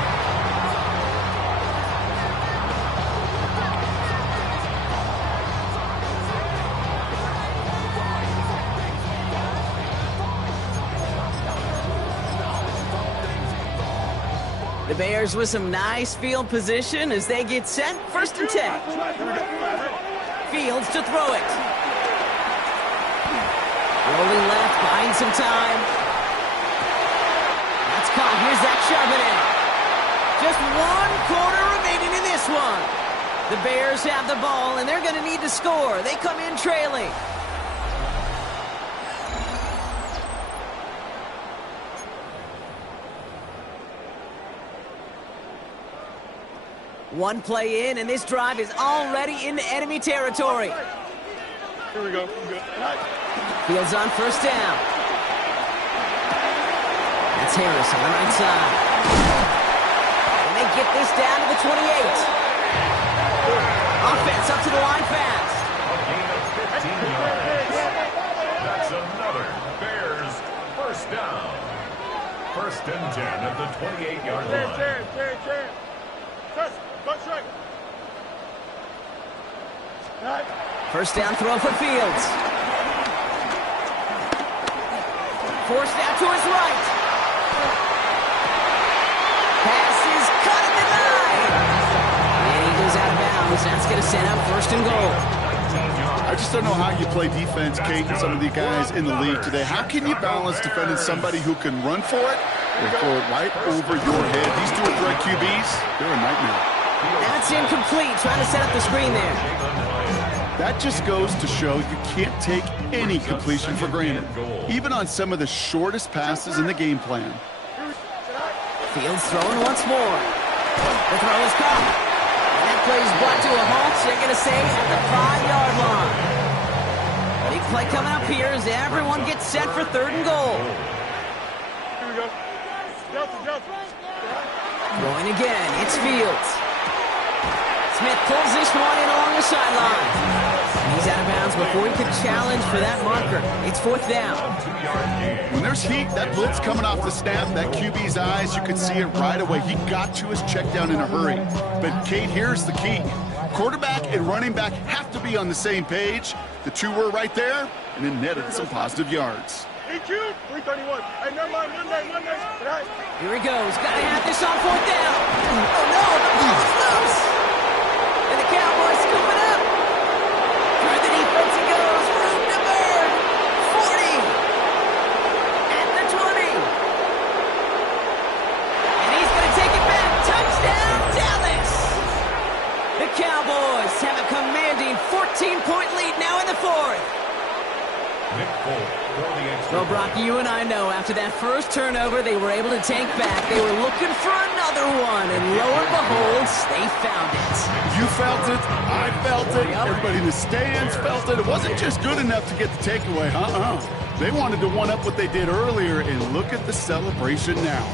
The Bears with some nice field position as they get set. First and 10. Fields to throw it. Rolling left, buying some time. That's caught. Here's that Charbonnet. Just 1 quarter remaining in this one. The Bears have the ball, and they're going to need to score. They come in trailing. One play in, and this drive is already into enemy territory. Here we go. Fields on first down. That's Harris on the right side. And they get this down to the 28. Offense up to the line fast. A gain of 15 yards. That's another Bears first down. First and 10 at the 28-yard line. First down throw for Fields. Forced out to his right. Pass is cut and denied. And he goes out of bounds. That's going to send up first and goal. I just don't know how you play defense, Kate, and some of the guys in the league today. How can you balance defending somebody who can run for it and throw it right over your head? These two are great QBs. They're a nightmare. That's incomplete, trying to set up the screen there. That just goes to show you can't take any completion for granted, even on some of the shortest passes in the game plan. Fields throwing once more. The throw is caught. And that play's brought to a halt, so they're going to say at the 5-yard line. Big play coming up here as everyone gets set for third and goal. Here we go. Justin. Throwing again, it's Fields. Smith pulls this one in along the sideline. He's out of bounds before he could challenge for that marker. It's 4th down. When there's heat, that blitz coming off the snap, that QB's eyes, you could see it right away. He got to his check down in a hurry. But, Kate, here's the key. Quarterback and running back have to be on the same page. The two were right there, and it netted some positive yards. EQ, 331. Hey, never mind, Monday. Here he goes. Got to have this on 4th down. Oh, no, the ball is loose. And the Cowboys scoop it up. Through the defense he goes. Room to burn. 40. At the 20. And he's going to take it back. Touchdown, Dallas. The Cowboys have a commanding 14-point lead now in the 4th. Well, Brock, you and I know after that first turnover, they were able to take back. They were looking for another one, and lo and behold, they found it. You felt it. I felt it. Everybody in the stands felt it. It wasn't just good enough to get the takeaway. They wanted to one-up what they did earlier, and look at the celebration now.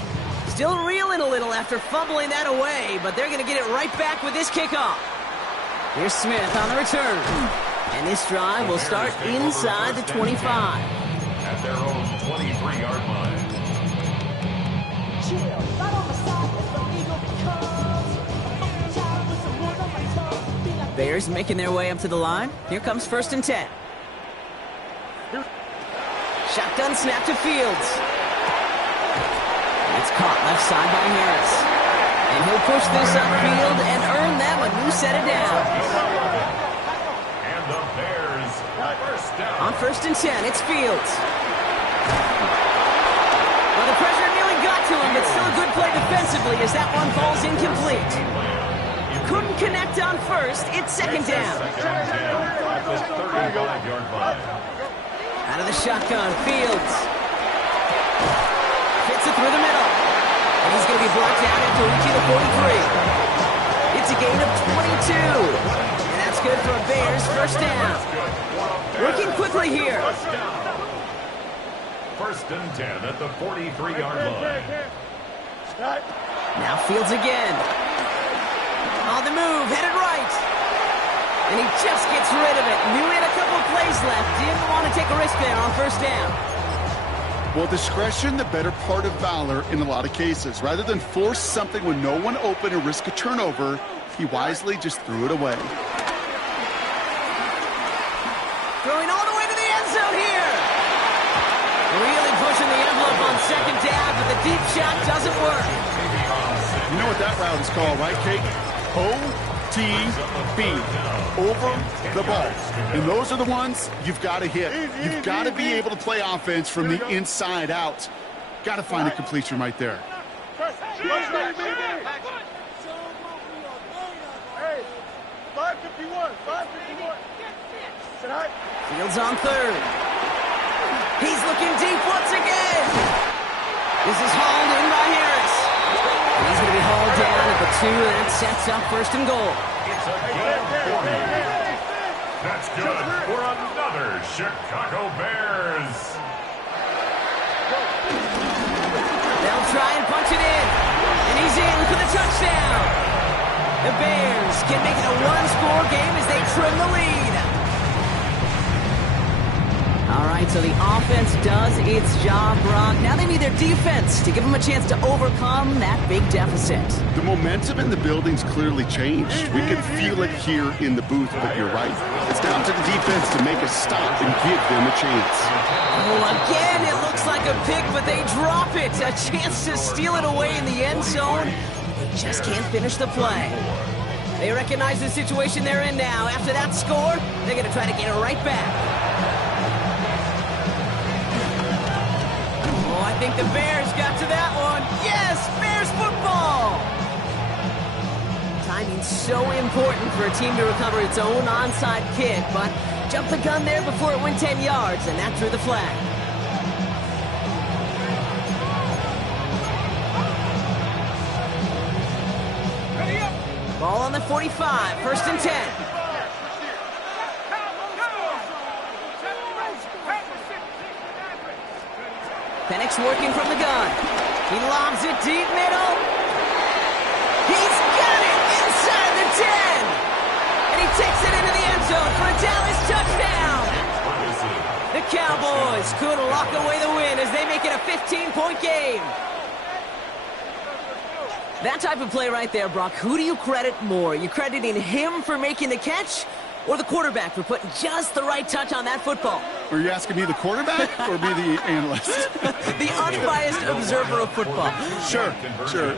Still reeling a little after fumbling that away, but they're going to get it right back with this kickoff. Here's Smith on the return. And this drive will start inside the 25. At their own 23-yard line. Bears making their way up to the line. Here comes 1st and 10. Shotgun snap to Fields. It's caught left side by Harris. And he'll push this upfield and earn them a new set of downs. The Bears, first down. On 1st and 10, it's Fields. Well, the pressure nearly got to him, but still a good play defensively as that one falls incomplete. Couldn't connect on 1st. It's 2nd down. Out of the shotgun, Fields. Fits it through the middle. And he's going to be blocked out after reaching the 43. It's a gain of 22. That's good for Bears. 1st down. Working quickly here. 1st and 10 at the 43-yard line. Now Fields again. On the move, headed right. And he just gets rid of it. Knew he had a couple of plays left. Didn't want to take a risk there on 1st down. Well, discretion, the better part of valor in a lot of cases. Rather than force something when no one open and risk a turnover, he wisely just threw it away. Throwing all the way to the end zone here. Really pushing the envelope on 2nd down, but the deep shot doesn't work. You know what that route is called, right, Kate? OTB. Over the ball. And those are the ones you've got to hit. You've got to be able to play offense from the inside out. Got to find a completion right there. Hey, 551. Fields on 3rd. He's looking deep once again. This is hauled in by Harris. And he's going to be hauled down at the 2, and that sets up 1st and goal. It's a gain of 40. That's good for another Chicago Bears. They'll try and punch it in. And he's in for the touchdown. The Bears can make it a one-score game as they trim the lead. All right, so the offense does its job, Brock. Now they need their defense to give them a chance to overcome that big deficit. The momentum in the building's clearly changed. We can feel it here in the booth, but you're right. It's down to the defense to make a stop and give them a chance. Oh, again, it looks like a pick, but they drop it. A chance to steal it away in the end zone. They just can't finish the play. They recognize the situation they're in now. After that score, they're going to try to get it right back. I think the Bears got to that one. Yes, Bears football! Timing's so important for a team to recover its own onside kick, but jumped the gun there before it went 10 yards, and that drew the flag. Ball on the 45, 1st and 10. Penix working from the gun. He lobs it deep middle. He's got it inside the 10. he takes it into the end zone for a Dallas touchdown. The Cowboys could lock away the win as they make it a 15-point game. That type of play right there, Brock, who do you credit more? Are you crediting him for making the catch or the quarterback for putting just the right touch on that football? Are you asking me the quarterback or me the analyst? The unbiased observer of football. Sure.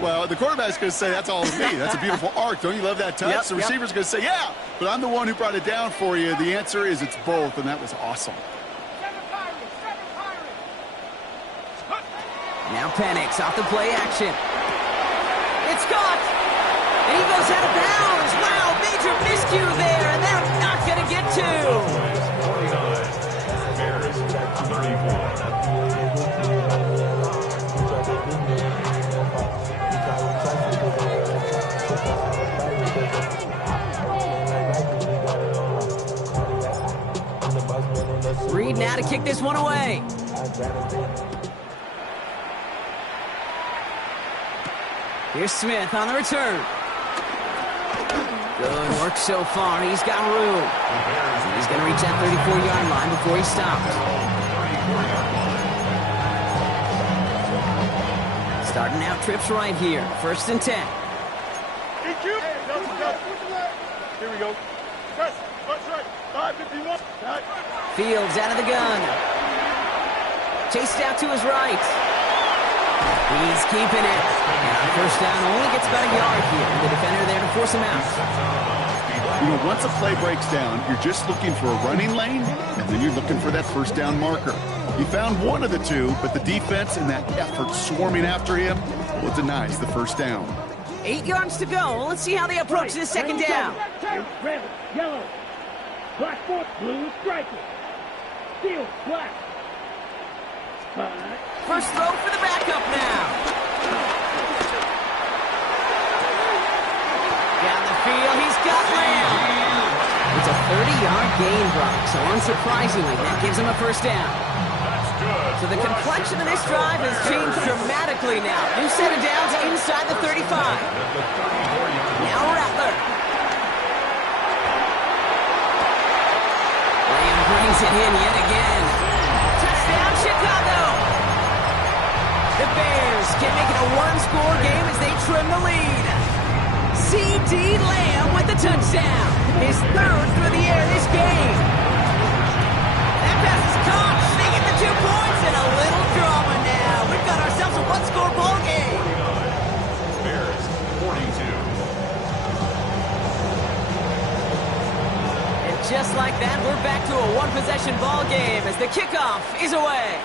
Well, the quarterback's going to say, that's all of me. That's a beautiful arc. Don't you love that touch? Yep, the receiver's going to say, yeah, but I'm the one who brought it down for you. The answer is it's both, and that was awesome. Now Penix off the play action. It's caught! And he goes out of bounds! Wow, major miscue there, and they're not going to get to. Reed now to kick this one away. Here's Smith on the return. Good work so far. He's got room. He's going to reach that 34-yard line before he stopped. Starting out trips right here. 1st and 10. Here we go. Press. That's right. 551. Fields out of the gun. Chased out to his right. He's keeping it. And on 1st down, only gets about a yard here. The defender there to force him out. You know, once a play breaks down, you're just looking for a running lane, and then you're looking for that 1st down marker. He found one of the two, but the defense and that effort swarming after him, well, denies the 1st down. 8 yards to go. Let's see how they approach this 2nd down. Red, yellow, black foot, blue, striker. Steel, black. First throw for the backup now. Down the field, he's got Lamb. It's a 30-yard gain, Brock, so unsurprisingly, that gives him a 1st down. So the complexion of this drive has changed dramatically now. New set of downs inside the 35. Now Rattler. Lamb brings it in yet again. Touchdown, Chicago! The Bears can make it a one-score game as they trim the lead. C.D. Lamb with the touchdown. His 3rd through the air this game. That pass is caught. They get the 2 points and a little drama now. We've got ourselves a one-score ball game. Bears, 42. And just like that, we're back to a one-possession ball game as the kickoff is away.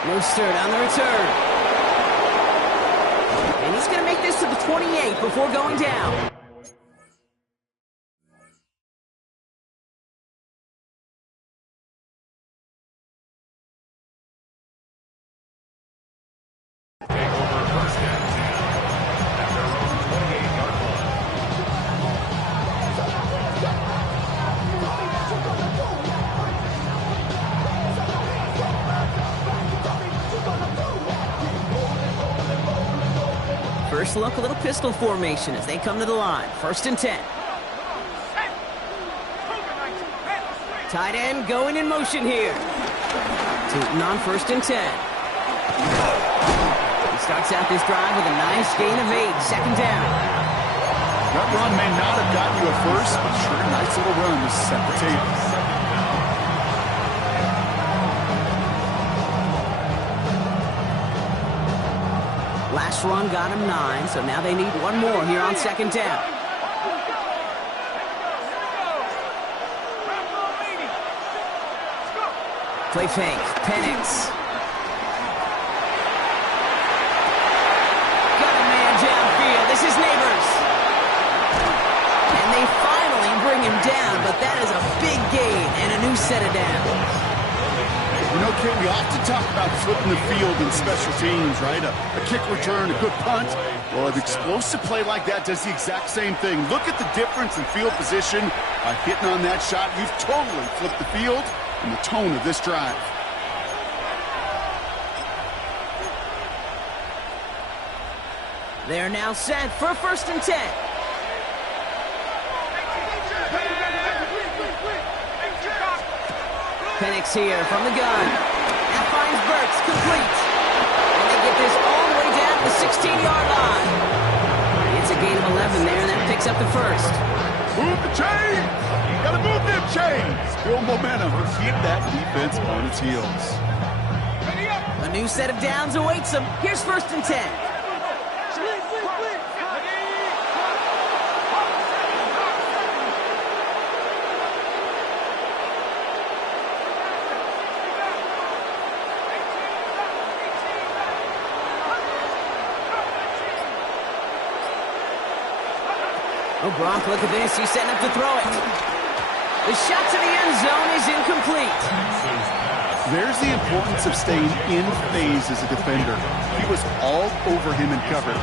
Mostert on the return. And he's going to make this to the 28 before going down. First look, a little pistol formation as they come to the line. 1st and 10. Tight end going in motion here. Tootin on 1st and 10. He starts out this drive with a nice gain of 8. 2nd down. That run may not have gotten you a 1st, but sure, a nice little run to set the table. Last run got him 9, so now they need one more here on 2nd down. Play fake, Penix. Got a man downfield, this is Neighbors. And they finally bring him down, but that is a big gain and a new set of downs. You know, Kate, we often talk about flipping the field in special teams, right? A kick return, a good punt. Well, an explosive play like that does the exact same thing. Look at the difference in field position by hitting on that shot. You've totally flipped the field and the tone of this drive. They're now set for 1st and 10. Penix here from the gun. That finds Burks, complete. And they get this all the way down to the 16-yard line. It's a gain of 11 there, and that picks up the first. Move the chains! Gotta move them chains! Build momentum. Keep that defense on its heels. A new set of downs awaits them. Here's 1st and 10. Oh, Gronk, look at this. He's setting up to throw it. The shot to the end zone is incomplete. There's the importance of staying in phase as a defender. He was all over him in coverage,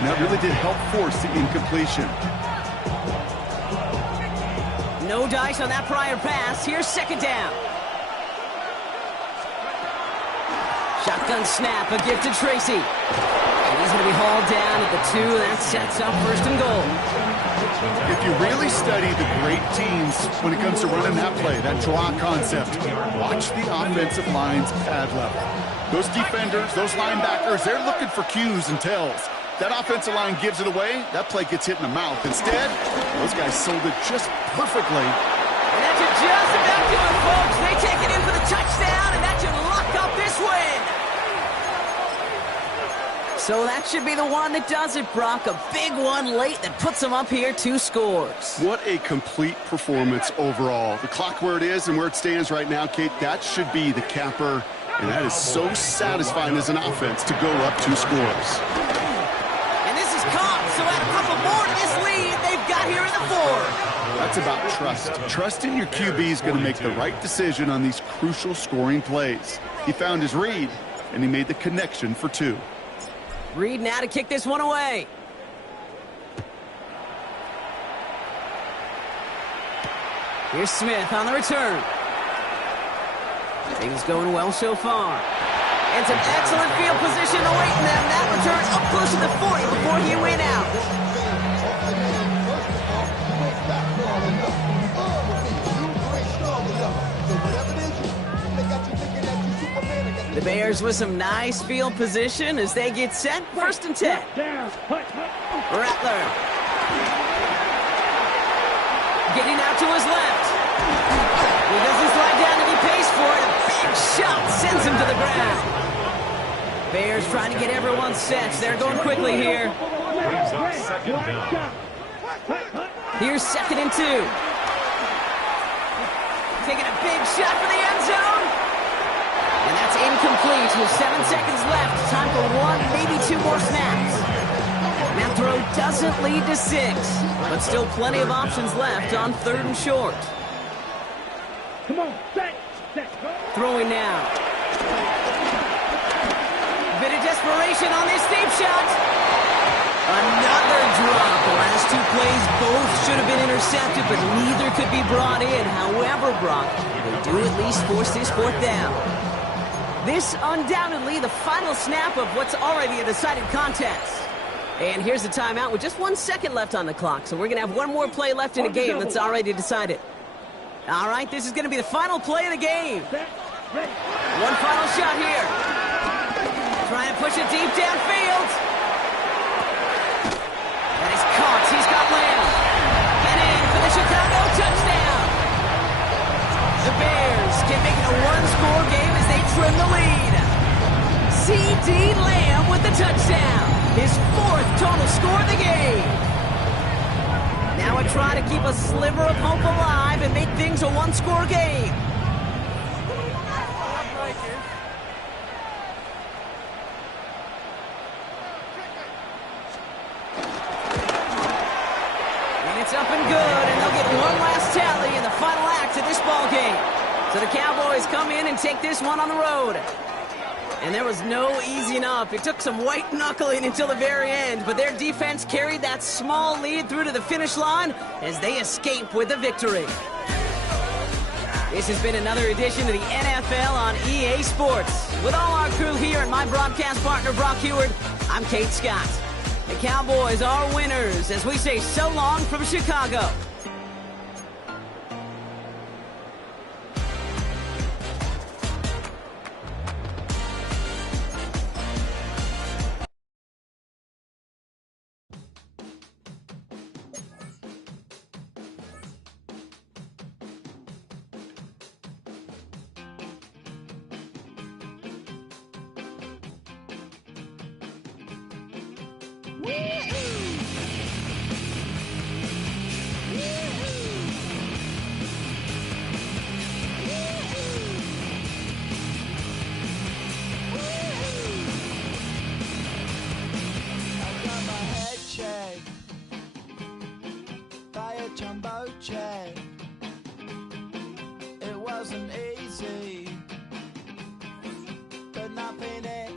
and that really did help force the incompletion. No dice on that prior pass. Here's 2nd down. Shotgun snap, a gift to Tracy. And he's going to be hauled down at the 2. That sets up 1st and goal. If you really study the great teams when it comes to running that play, that draw concept, watch the offensive line's pad level. Those defenders, those linebackers, they're looking for cues and tells. That offensive line gives it away, that play gets hit in the mouth. Instead, those guys sold it just perfectly. And that should just about do it, folks. They take it in for the touchdown, and that should lock up this win. So that should be the one that does it, Brock. A big one late that puts them up here 2 scores. What a complete performance overall. The clock where it is and where it stands right now, Kate, that should be the capper. And that is so satisfying as an offense to go up 2 scores. And this is caught, so add a couple more to this lead they've got here in the 4th. That's about trust. Trusting your QB is going to make the right decision on these crucial scoring plays. He found his read, and he made the connection for 2. Reed now to kick this one away. Here's Smith on the return. Things going well so far. And some excellent field position awaiting them. That return up close to the 40 before he went out. The Bears with some nice field position as they get set. 1st and 10. Rattler. Getting out to his left. He doesn't slide down and he pays for it. A big shot sends him to the ground. Bears trying to get everyone set. They're going quickly here. Here's 2nd and 2. Taking a big shot for the end zone. And that's incomplete with 7 seconds left. Time for 1, maybe 2 more snaps. That throw doesn't lead to 6, but still plenty of options left on 3rd and short. Come on, set. Throwing now. Bit of desperation on this deep shot. Another drop. The last 2 plays both should have been intercepted, but neither could be brought in. However, Brock, they do at least force this 4th down. This undoubtedly the final snap of what's already a decided contest. And here's the timeout with just 1 second left on the clock. So we're going to have one more play left in a game that's already decided. All right, this is going to be the final play of the game. One final shot here. Trying to push it deep downfield. That is caught. He's got Lamb. And in for the Chicago touchdown. The Bears can make it a 1-score game as they trim the lead. C.D. Lamb with the touchdown. His 4th total score of the game. Now a try to keep a sliver of hope alive and make things a 1-score game. And it's up and good, and they'll get one last tally in the final act of this ball game. So the Cowboys come in and take this one on the road. And there was no easing up. It took some white knuckling until the very end, but their defense carried that small lead through to the finish line as they escape with the victory. This has been another edition of the NFL on EA Sports. With all our crew here and my broadcast partner, Brock Heward, I'm Kate Scott. The Cowboys are winners as we say so long from Chicago. Chamba